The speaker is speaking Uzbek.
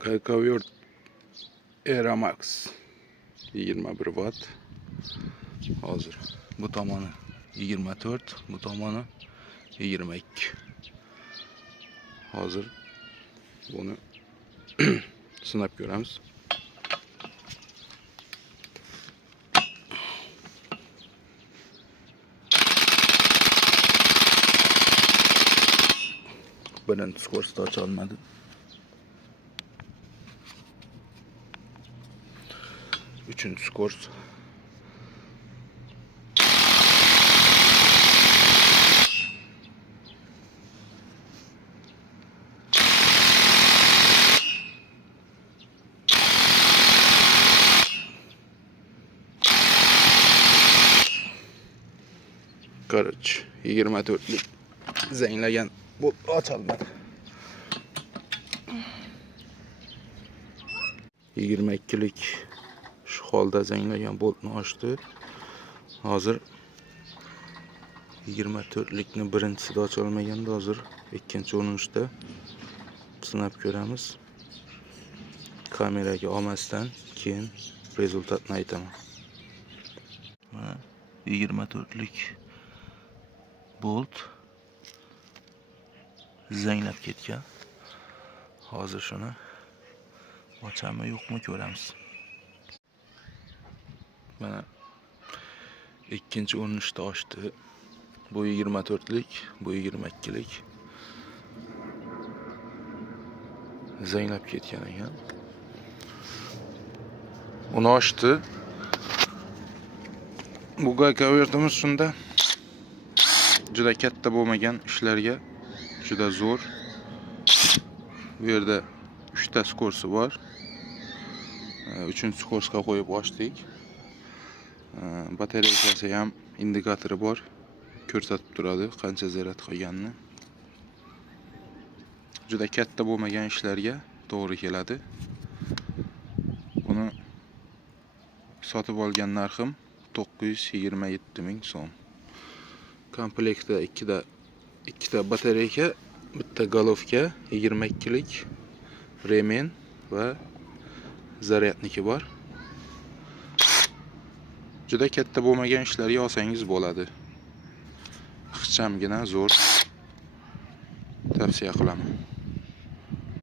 Kaykavyurt Eramax 21 watt. Hozir bu tomoni 24, bu tomoni 22. Hozir buni sinab ko'ramiz. Birinchi skorsda ocha olmadi. Üçüncü skors. Karaç 24'lük zenglagan bu açılmadı. 22'lik şu holda zenglagan boltni açtı. Hozir 24'likni birinchisida ocha olmaganda, hozir ikkinchi urinishda sinab ko'ramiz. Kameraga olmasdan keyin rezultatni aytaman. 24'lik bolt zanglab ketgan. Hozir shuni ochami yo'qmi ko'ramiz. Mana ikkinchi urinishda ochdi. Bu 24'lik, bu 22'lik. Zanglab ketgan ekan. Uni ochdi. Bu kaykavyurtimiz shunda juda katta bo'lmagan ishlarga juda zo'r. Bu yerda 3 ta skorsi bor. 3-chi skorsga qo'yib ochdik. Batareyasi ham indikatori bor. Ko'rsatib turadi qancha zaryad qolganini. Juda katta bo'lmagan ishlarga to'g'ri keladi. Buni sotib olgan narxim 927 ming so'm. Komplektda ikkita batareyka, bitta golovka, 22'lik remen va zaryadniki bor. Juda katta bo'lmagan ishlarga olsangiz bo'ladi. Ixchamgina zo'r, tavsiya qilaman.